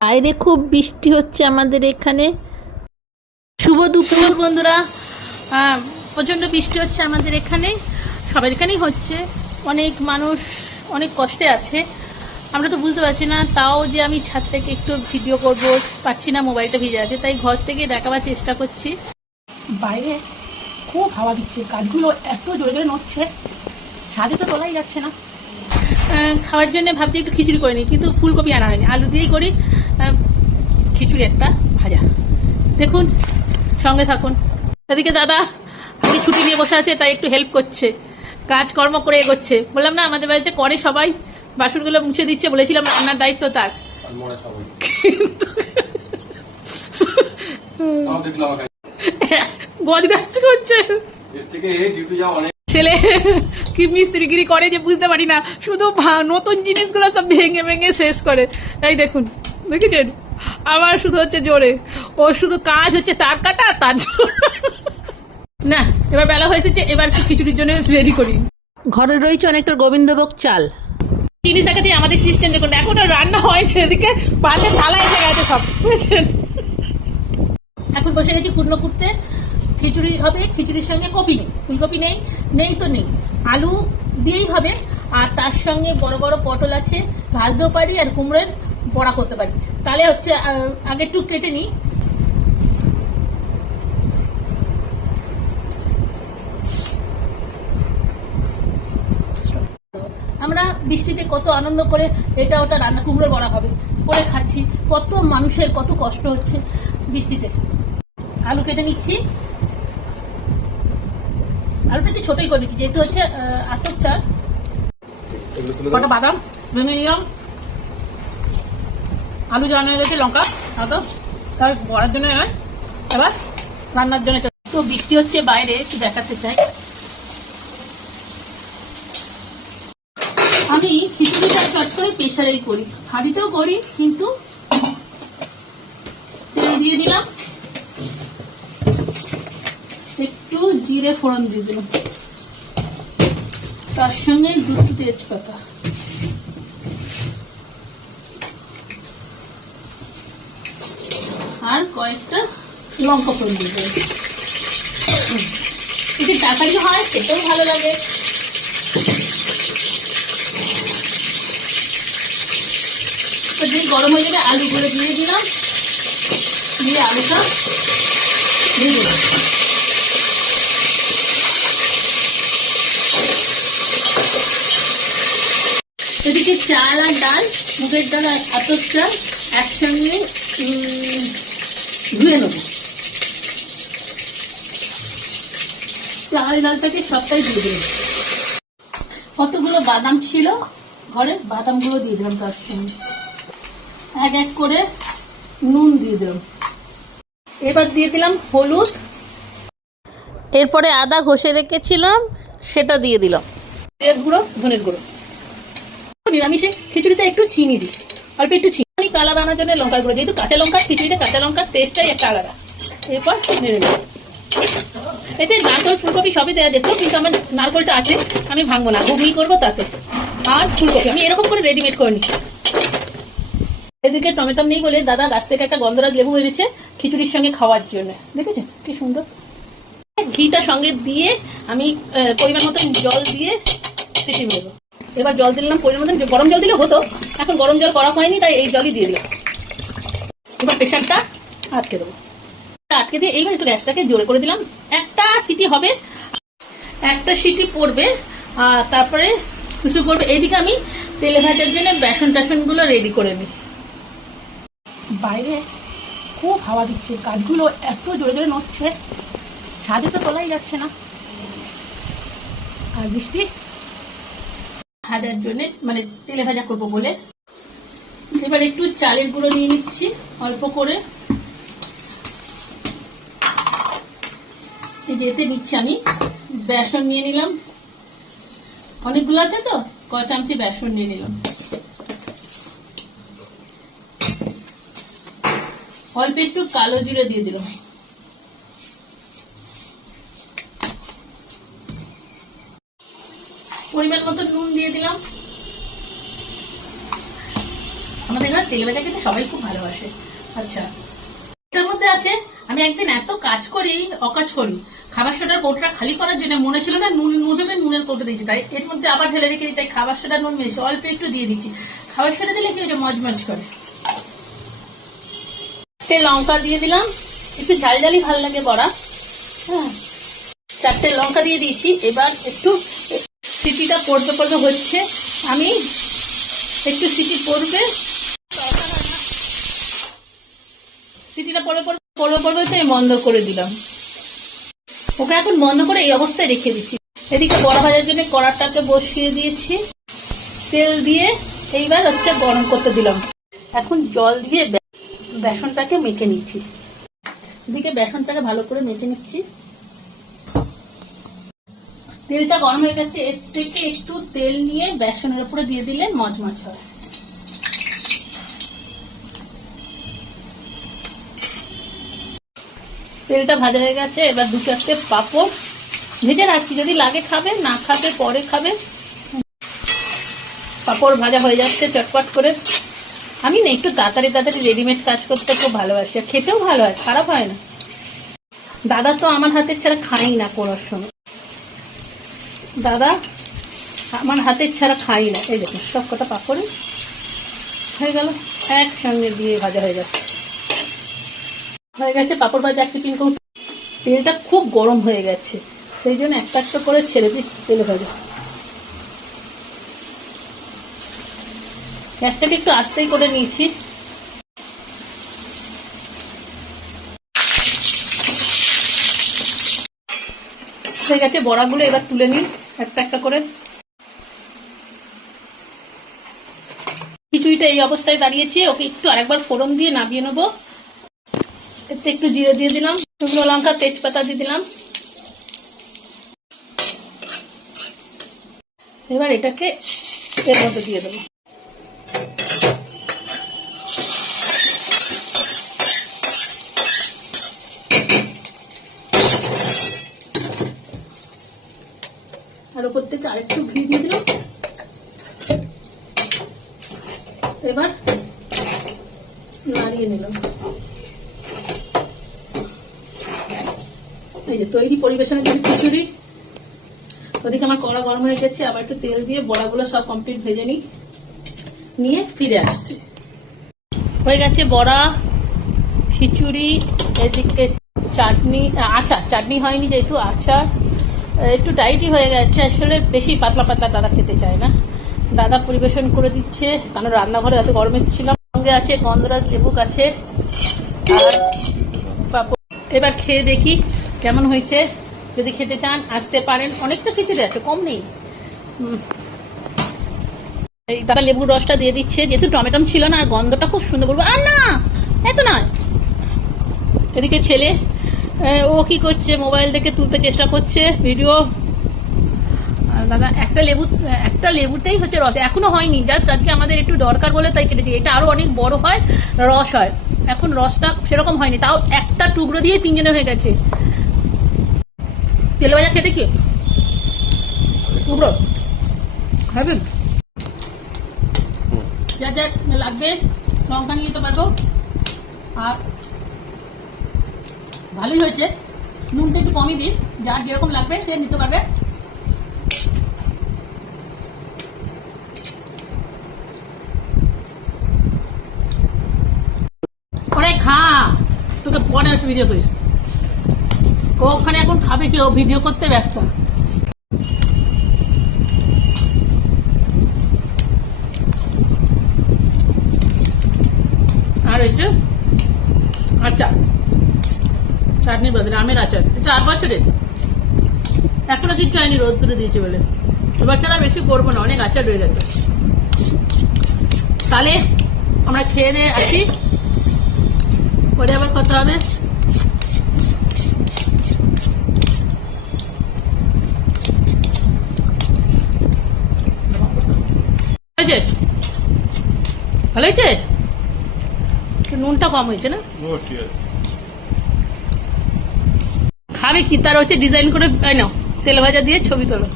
বাইরে খুব বৃষ্টি হচ্ছে আমাদের এখানে। শুভ দুপুর বন্ধুরা। প্রচণ্ড বৃষ্টি হচ্ছে আমাদের এখানে, সবার এখানেই হচ্ছে। অনেক মানুষ অনেক কষ্টে আছে, আমরা তো বুঝতে পারছি না। তাও যে আমি ছাদ থেকে একটু ভিডিও করব পাচ্ছি না, মোবাইলটা ভিজে আছে, তাই ঘর থেকে দেখাবার চেষ্টা করছি। বাইরে খুব হাওয়া দিচ্ছে, গাছগুলো এত জোরে জোরে নড়ছে, ছাদে তো তোলাই যাচ্ছে না। খাওয়ার জন্য ভাবছি একটু খিচুড়ি করে নিই, কিন্তু ফুলকপি আনা হয়নি, আলু দিয়েই করি। খিচুড়ি একটা ভাজা, দেখুন সঙ্গে থাকুন। এদিকে দাদা আজকে ছুটি নিয়ে বসে আছে, তাই একটু হেল্প করছে, কাজকর্ম করে এগোচ্ছে। বললাম না আমাদের বাড়িতে করে সবাই, বাসনগুলো মুছে দিচ্ছে, বলেছিলাম রান্নার দায়িত্ব তার। ছেলে কি মিস্ত্রিগিরি করে যে বুঝতে পারি না, শুধু নতুন জিনিসগুলো সব ভেঙে ভেঙে শেষ করে। এই দেখুন, দেখেছেন, আবার শুধু হচ্ছে জোরে, ও শুধু কাজ হচ্ছে তার কাটা তার না। এবার বেলা হয়েছে, এবার খিচুড়ির জন্য রেডি করি। ঘরে রয়েছে অনেকটা গোবিন্দভোগ চাল। জিনিস দেখাচ্ছি আমাদের সিস্টেম, দেখুন এখনো রান্না হয়নি, এদিকে পাশে থালা এসে গেছে সব, বুঝেছেন। এখন বসে গেছি কুটনো কুটতে, খিচুড়ি হবে। খিচুড়ির সঙ্গে কপি নেই, ফুলকপি নেই, নেই তো নেই, আলু দিয়েই হবে। আর তার সঙ্গে বড় বড় পটল আছে, ভাজতেও পারি, আর কুমড়োর বড়া করতে পারি। তাহলে হচ্ছে আগে একটু কেটে নিই। আমরা বৃষ্টিতে কত আনন্দ করে এটা ওটা রান্না, কুমড়োর বড়া হবে করে খাচ্ছি, কত মানুষের কত কষ্ট হচ্ছে বৃষ্টিতে। আলু কেটে নিচ্ছি, আলুটা একটু ছোটই করে দিচ্ছি, যেহেতু হচ্ছে আতপ চাল। কটা বাদাম ভেঙে নিলাম, আলু জানো হয়ে গেছে, লঙ্কা আদা তার বড়ার জন্য নয়, এবার রান্নার জন্য। তো বৃষ্টি হচ্ছে বাইরে, একটু দেখাতে চাই। আমি খিচুড়িটা চট করে প্রেসারেই করি, হাঁড়িতেও করি, কিন্তু তেল দিয়ে দিলাম, একটু জিরে ফোড়ন দিয়ে দিলাম, তার সঙ্গে দুটো তেজপাতা, আর কয়েকটা লঙ্কা ফোড়ন দিয়ে দেবো। যদি তরকারি হয় খেতেও ভালো লাগে। তো যেই গরম হয়ে যাবে আলুগুলো দিয়ে দিলাম, দিয়ে আলুটা দিয়ে দিলাম। এদিকে চাল আর ডাল, মুগের ডাল আর আতপ চাল একসঙ্গে ধুয়ে নেব। চাল ডালটাকে সবটাই দিয়ে দিলাম। কতগুলো বাদাম ছিল ঘরে, বাদামগুলো দিয়ে দিলাম, তার সঙ্গে এক এক করে নুন দিয়ে দিলাম। এবার দিয়ে দিলাম হলুদ, এরপরে আদা ঘষে রেখেছিলাম সেটা দিয়ে দিলাম, জিরের গুঁড়ো, ধনের গুঁড়ো। নিরামিষে খিচুড়িতে একটু চিনি দিই, অল্প একটু চিনি, কালার আনার জন্য লঙ্কার গুঁড়ো, যেহেতু কাঁচা লঙ্কা, খিচুড়িতে কাঁচা লঙ্কার টেস্টটাই একটা আলাদা। এরপর নেড়ে নেব। এতে নারকল ফুলকপি সবই দেওয়া যেত, কিন্তু আমার নারকলটা আছে, আমি ভাঙবো না, ঘুগনি করবো তাতে। আর ফুলকপি আমি এরকম করে রেডিমেড করে নিই। এদিকে টমেটো নেই বলে দাদা গাছ থেকে একটা গন্ধরাজ লেবু এনেছে খিচুড়ির সঙ্গে খাওয়ার জন্য, দেখেছেন কি সুন্দর। ঘিটা সঙ্গে দিয়ে আমি পরিমাণ মতো জল দিয়ে সিটি নেবো। এবার জল দিলাম পরিমাণ মতো, গরম জল দিলে হতো, এখন গরম জল করা হয়নি, তাই এই জলই দিয়ে দিলাম। এবার প্রেশারটা আটকে দেবো, আটকে দিয়ে এইবার একটু গ্যাসটাকে জোরে করে দিলাম। একটা সিটি হবে, একটা সিটি পড়বে, তারপরে কিছু করবে। এইদিকে আমি তেলে ভাজার জন্য বেসন টেসনগুলো রেডি করে নিই। বাইরে খুব হাওয়া দিচ্ছে, গাছগুলো এত জোরে জোরে নড়ছে, ছাদে তো তোলাই যাচ্ছে না। আর বৃষ্টি ভাজার জন্য, মানে তেলে ভাজা করবো বলে, এবার একটু চালের গুঁড়ো নিয়ে নিচ্ছি অল্প করে। এতে নিচ্ছি আমি বেসন নিয়ে নিলাম, অনেকগুলো আছে তো, ক চামচি বেসন নিয়ে নিলাম, অল্প একটু কালো জিরে দিয়ে দিলাম, পরিমাণ মতো নুন দিয়ে দিলাম। আমাদের তেল ভাজা খেতে সবাই খুব ভালোবাসে। আচ্ছা, এটার মধ্যে আছে, আমি একদিন এত কাজ করি, অকাজ করি, খাবার সোডার কৌটোটা খালি করার জন্য মনে ছিল না নুন মুঠবে, নুনের কৌটো দিয়েছি, তাই এর মধ্যে আবার ঢেলে রেখে দিই, তাই খাবার সোডা নুন মিশে অল্প একটু দিয়ে দিচ্ছি। খাবার সোডা দিলে কি ওটা মজমজ করে। লঙ্কা দিয়ে দিলাম, একটু ঝাল ঝালি ভালো লাগে বড়া। হ্যাঁ, 4টে লঙ্কা দিয়ে দিয়েছি। এবার একটু সিটিটা পড়তে পড়তে হচ্ছে, আমি একটু সিটি পড়বে, সিটিটা পড়ে পড়বে বন্ধ করে দিলাম। ওকে এখন বন্ধ করে এই অবস্থায় রেখে দিচ্ছি। এদিকে বড়া ভাজার জন্য কড়াটাকে বসিয়ে দিয়েছি, তেল দিয়ে এইবার হচ্ছে গরম করতে দিলাম। এখন জল দিয়ে বেসনটাকে মেখে নিচ্ছি। এদিকে বেসনটাকে ভালো করে মেখে নিচ্ছি। তেলটা গরম হয়ে গেছে, এর থেকে একটু তেল নিয়ে বেসনের উপরে দিয়ে দিলে মজমজ হয়। তেলটা ভাজা হয়ে গেছে, এবার 2-4টে পাঁপড় ভেজে রাখছি, যদি লাগে খাবে, না খাবে পরে খাবে। পাঁপড় ভাজা হয়ে যাচ্ছে চটপট করে। আমি না একটু তাড়াতাড়ি রেডিমেড কাজ করতে খুব ভালোবাসি, খেতেও ভালো হয়, খারাপ হয় না। দাদা তো আমার হাতের ছাড়া খাই না কোনোর সময়, দাদা আমার হাতের ছাড়া খাই না। এই দেখুন সব কটা পাঁপড় হয়ে গেল, একসঙ্গে দিয়ে ভাজা হয়ে যাচ্ছে। হয়ে গেছে পাঁপড় ভাজা একটা, কিন্তু তেলটা খুব গরম হয়ে গেছে, সেই জন্য একটা একটা করে ছেড়ে দিই তেলে ভাজা। গ্যাসটাকে একটু আস্তেই করে নিয়েছি। হয়ে গেছে বড়াগুলো, এবার তুলে নিই একটা একটা করে। খিচুড়িটা এই অবস্থায় দাঁড়িয়েছি, ওকে একটু আরেকবার ফোড়ন দিয়ে নামিয়ে নেবো। এতে একটু জিরে দিয়ে দিলাম, শুকনো লঙ্কা, তেজপাতা দিয়ে দিলাম। এবার এটাকে এর মধ্যে দিয়ে দেবো। আর ওপর থেকে আরেকটু ঘি দিয়ে দিলাম। এবার নাড়িয়ে নিলাম। এই যে তৈরি পরিবেশনের জন্য খিচুড়ি। ওদিকে আমার কড়া গরম হয়ে গেছে, আবার একটু তেল দিয়ে বড়াগুলো সব কমপ্লিট ভেজে নিয়ে ফিরে আসছি। হয়ে গেছে বড়া, খিচুড়ি, এদিকে চাটনি, আচার, চাটনি হয়নি যেহেতু আচার। একটু টাইটই হয়ে গেছে, আসলে বেশি পাতলা পাতলা দাদা খেতে চায় না। দাদা পরিবেশন করে দিচ্ছে, কারণ রান্নাঘরে এত গরমে ছিলাম। সঙ্গে আছে গন্ধরাজ লেবু গাছের, আর পাপড়। এবার খেয়ে দেখি কেমন হয়েছে। যদি খেতে চান আসতে পারেন, অনেকটা খিচুড়ি আছে, কম নেই। এই দাদা লেবুর রসটা দিয়ে দিচ্ছে, যেহেতু টমেটো ছিল না, আর গন্ধটা খুব সুন্দর। বলবো আর না, এত নয়। এদিকে ছেলে ও কি করছে, মোবাইল থেকে তুলতে চেষ্টা করছে ভিডিও। দাদা একটা লেবুতেই হচ্ছে রস, এখনো হয়নি, জাস্ট আজকে আমাদের একটু দরকার বলে তাই কেটেছি। এটা আরো অনেক বড় হয়, রস হয়, এখন রসটা সেরকম হয়নি, তাও একটা টুকরো দিয়ে 3 জনে হয়ে গেছে। তেল ভাজা খেতে কি টুকরো খাবেন? যা যা লাগবে লঙ্কা নিয়ে নিতে পারবো। আর ভালোই হয়েছে, নুনটা একটু কমই দিন, যার যেরকম লাগবে সে নিতে পারবে। ওরে খা, তোকে পরে একটু ভিডিও করিস। ও ওখানে এখন খাবে কি, ও ভিডিও করতে ব্যস্ত। আর এটা আচার, চাটনির বদলে আমের আচার, এটা 8 বছরের, এখনো কিছু হয়নি, রোদ তুলে দিয়েছে বলে। এবার ছাড়া বেশি করবো না, অনেক আচার রয়ে গেছে। তাহলে আমরা খেয়ে দিয়ে আসি, পরে আবার কথা হবে। ভালো হয়েছে, নুনটা কম হয়েছে না? খাবে কি তার হচ্ছে ডিজাইন করে, তাই না? তেল ভাজা দিয়ে ছবি তোলো।